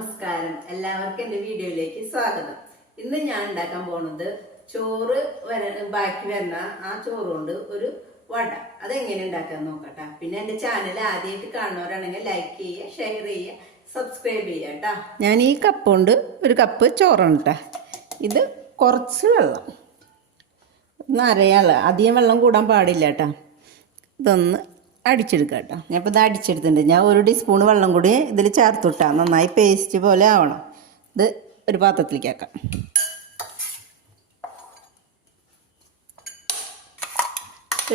നമസ്കാരം. എല്ലാവർക്കും എന്റെ വീഡിയോയിലേക്ക് സ്വാഗതം. ഇന്ന് ഞാൻ ഉണ്ടാക്കാൻ പോണത് ചോറ് വര ബാക്കി വരുന്ന ആ ചോറ് കൊണ്ട് ഒരു വട. അതെങ്ങനെ ഉണ്ടാക്കാൻ നോക്കട്ടെ. പിന്നെ എന്റെ ചാനൽ ആദ്യമായിട്ട് കാണുന്നവരാണെങ്കിൽ ലൈക്ക് ചെയ്യുക ഷെയർ ചെയ്യുക സബ്സ്ക്രൈബ് ചെയ്യുക കേട്ടോ. ഞാൻ ഈ കപ്പ് കൊണ്ട് ഒരു കപ്പ് ചോറാണ് കേട്ടോ ഇത് കുറച്ച് വെള്ളം. ഒന്ന് അരയാൾ അധികം വെള്ളം കൂടാൻ പാടില്ല കേട്ടോ ഇതൊന്ന് അടിച്ചെടുക്കുക കേട്ടോ. ഞാൻ ഇപ്പോൾ ഇത് അടിച്ചെടുത്തിട്ടുണ്ട്. ഞാൻ ഒരു ടീസ്പൂൺ വെള്ളം കൂടി ഇതിൽ ചേർത്തുട്ടാ. നന്നായി പേസ്റ്റ് പോലെ ആവണം. ഇത് ഒരു പാത്രത്തിലേക്ക് ആക്കാം.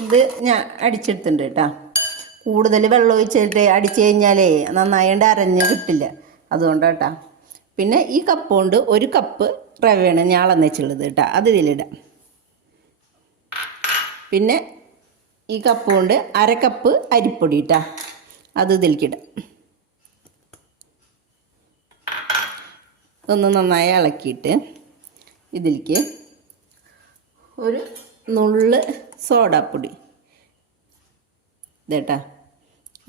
ഇത് ഞാൻ അടിച്ചെടുത്തിട്ടുണ്ട് കേട്ടോ. കൂടുതൽ വെള്ളം ഒഴിച്ചിട്ട് അടിച്ചു കഴിഞ്ഞാലേ നന്നായിട്ട് അരഞ്ഞ് കിട്ടില്ല. അതുകൊണ്ടാണ് കേട്ടോ പിന്നെ ഈ കപ്പ് കൊണ്ട് ഒരു കപ്പ് റവയാണ് ഞാൻ അളന്ന് കേട്ടോ. അത് ഇതിലിടാം പിന്നെ ഈ കപ്പ് കൊണ്ട് അര കപ്പ് അരിപ്പൊടി ഇട്ടാ. അത് ഇതിലേക്കിടാം ഒന്ന് നന്നായി ഇളക്കിയിട്ട് ഇതിലേക്ക് ഒരു നുള്ള് സോഡാപ്പൊടി ഇതേട്ടാ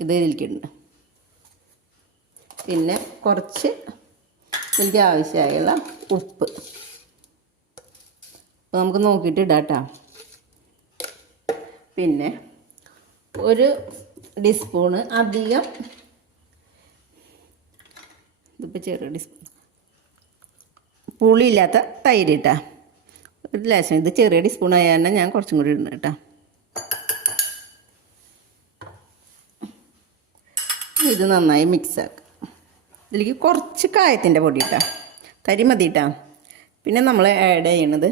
ഇത് ഇതിലേക്കിടണം പിന്നെ കുറച്ച് ഇതിലേക്ക് ആവശ്യമായുള്ള ഉപ്പ്. അപ്പോൾ നമുക്ക് നോക്കിയിട്ട് ഇടാം കേട്ടോ. പിന്നെ ഒരു ടീസ്പൂണ് അധികം. ഇതിപ്പോൾ ചെറിയ ടീസ്പൂൺ പുളിയില്ലാത്ത തൈര് ഇട്ടാ. ഒരു ലേശം ഇത് ചെറിയ ടീസ്പൂൺ ആയ തന്നെ ഞാൻ കുറച്ചും കൂടി ഇടുന്നു കേട്ടോ. ഇത് നന്നായി മിക്സ് ആക്കുക ഇതിലേക്ക് കുറച്ച് കായത്തിന്റെ പൊടി ഇട്ടാ. തരി മതി ഇട്ടാ പിന്നെ നമ്മൾ ആഡ് ചെയ്യണത്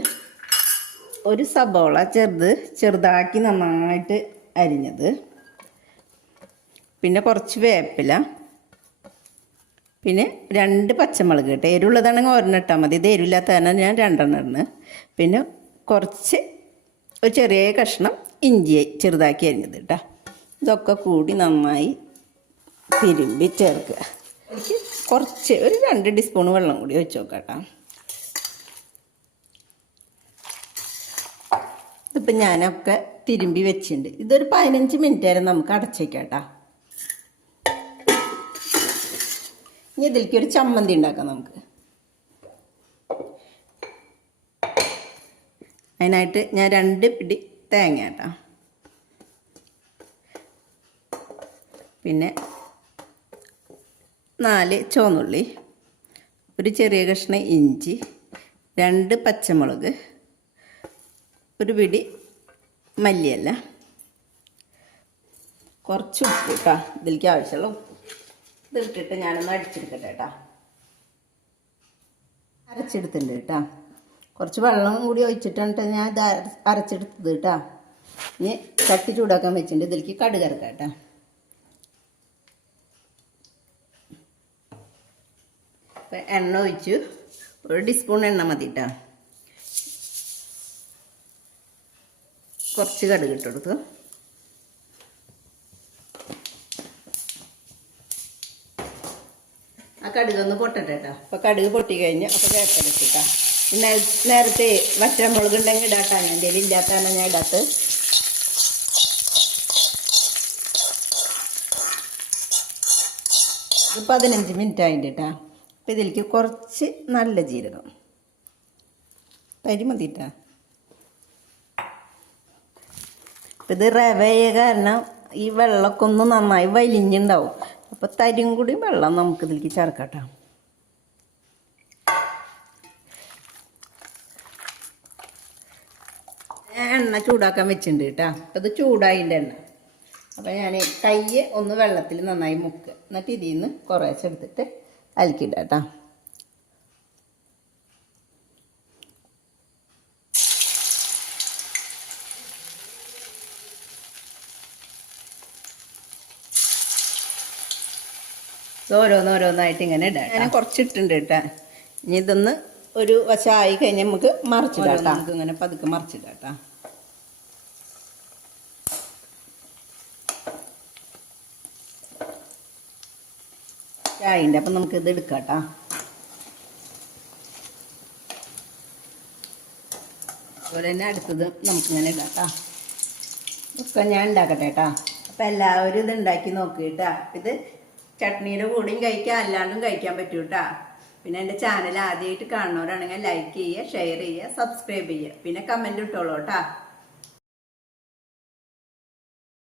ഒരു സബോള ചെറുത് ചെറുതാക്കി നന്നായിട്ട് അരിഞ്ഞത്. പിന്നെ കുറച്ച് വേപ്പില. പിന്നെ രണ്ട് പച്ചമുളക് കേട്ടോ എരിവുള്ളതാണെങ്കിൽ ഒരെണ്ണം ഇട്ടാൽ മതി. ഇത് എരിവില്ലാത്ത കാരണം ഞാൻ രണ്ടെണ്ണം ഇടുന്നു. പിന്നെ കുറച്ച് ഒരു ചെറിയ കഷ്ണം ഇഞ്ചി ചെറുതാക്കി അരിഞ്ഞത് കേട്ടോ ഇതൊക്കെ കൂടി നന്നായി തിരുമ്പി ചേർക്കുക. കുറച്ച് ഒരു രണ്ട് ടീസ്പൂൺ വെള്ളം കൂടി വെച്ച് നോക്കാം കേട്ടോ. ഇതിപ്പോൾ ഞാനൊക്കെ തിരുമ്പി വെച്ചിട്ടുണ്ട്. ഇതൊരു പതിനഞ്ച് മിനിറ്റ് വരെ നമുക്ക് അടച്ചേക്കാട്ടാ. കേട്ടോ ഇനി ഇതിലേക്ക് ഒരു ചമ്മന്തി ഉണ്ടാക്കാം നമുക്ക്. അതിനായിട്ട് ഞാൻ രണ്ട് പിടി തേങ്ങ കേട്ടോ പിന്നെ നാല് ചുവന്നുള്ളി ഒരു ചെറിയ കഷ്ണം ഇഞ്ചി രണ്ട് പച്ചമുളക് ഒരു പിടി മല്ലിയല്ല. കുറച്ച് ഉപ്പ് കേട്ടോ ഇതിലേക്ക് ആവശ്യമുള്ള ഇത് ഇട്ടിട്ട് ഞാനൊന്ന് അടിച്ചെടുക്കട്ടെ കേട്ടോ അരച്ചെടുത്തിട്ടുണ്ട് കേട്ടോ കുറച്ച് വെള്ളം കൂടി ഒഴിച്ചിട്ടാണ് ഞാൻ ഇത് അര- അരച്ചെടുത്തത് കേട്ടോ ഇനി ചട്ടി ചൂടാക്കാൻ വെച്ചിട്ടുണ്ട്. ഇതിലേക്ക് കടുക് ഇറക്കാം കേട്ടോ എണ്ണ ഒഴിച്ചു ഒരു ടീസ്പൂൺ എണ്ണ മതി കേട്ടോ കുറച്ച് കടുക് ഇട്ട് കൊടുക്കും. ആ കടുക് ഒന്ന് പൊട്ടട്ടെ കേട്ടോ അപ്പോൾ കടുക് പൊട്ടി കഴിഞ്ഞ് അപ്പോൾ വേപ്പിലിട്ടാ നേരത്തെ വറ്റമുളക് ഉണ്ടെങ്കിൽ ഇടാട്ടാ. ഞാൻ എന്റെ ഇല്ലാത്താണ് ഞാൻ ഇടാത്ത് ഇത് പതിനഞ്ച് മിനിറ്റ് ആയിട്ട് കേട്ടോ അപ്പം ഇതിലേക്ക് കുറച്ച് നല്ല ജീരകം. തരി മതിട്ടാ ഇത് റവയ കാരണം ഈ വെള്ളമൊക്കെ ഒന്ന് നന്നായി വലിഞ്ഞുണ്ടാവും. അപ്പോൾ തരിയും കൂടി വെള്ളം നമുക്ക് ഇതിലേക്ക് ചേർക്കട്ടോ. എണ്ണ ചൂടാക്കാൻ വെച്ചിട്ടുണ്ട് കേട്ടോ. അപ്പം ഇത് ചൂടായിന്റെ എണ്ണ. അപ്പോൾ ഞാൻ കൈ ഒന്ന് വെള്ളത്തിൽ നന്നായി മുക്കുക എന്നിട്ട് ഇതിൽ നിന്ന് കുറേശ്ശെ എടുത്തിട്ട് അലക്കിയിടാം കേട്ടോ. ഓരോന്നോരോന്നായിട്ട് ഇങ്ങനെ ഇടാം ഞാൻ കുറച്ചിട്ടുണ്ട് കേട്ടാ ഇനി ഇതൊന്ന് ഒരു വശമായി കഴിഞ്ഞ് നമുക്ക് മറിച്ചിടാം. നമുക്ക് ഇങ്ങനെ പതുക്കെ മറിച്ചിടാം കേട്ടാ ചായന്റെ അപ്പം നമുക്ക് ഇത് എടുക്കാം കേട്ടാ അതുപോലെ തന്നെ അടുത്തത് നമുക്കിങ്ങനെ ഇടാം കേട്ടാ ഒക്കെ ഞാൻ ഉണ്ടാക്കട്ടെ കേട്ടാ അപ്പം എല്ലാവരും ഇത് ഉണ്ടാക്കി നോക്കിയിട്ടാ ഇത് ചട്നിയുടെ കൂടെയും കഴിക്കാം അല്ലാണ്ടും കഴിക്കാൻ പറ്റൂ കേട്ടാ പിന്നെ എന്റെ ചാനൽ ആദ്യമായിട്ട് കാണുന്നവരാണെങ്കിൽ ലൈക്ക് ചെയ്യുക ഷെയർ ചെയ്യുക സബ്സ്ക്രൈബ് ചെയ്യുക. പിന്നെ കമന്റ് ഇട്ടോളൂ കേട്ടാ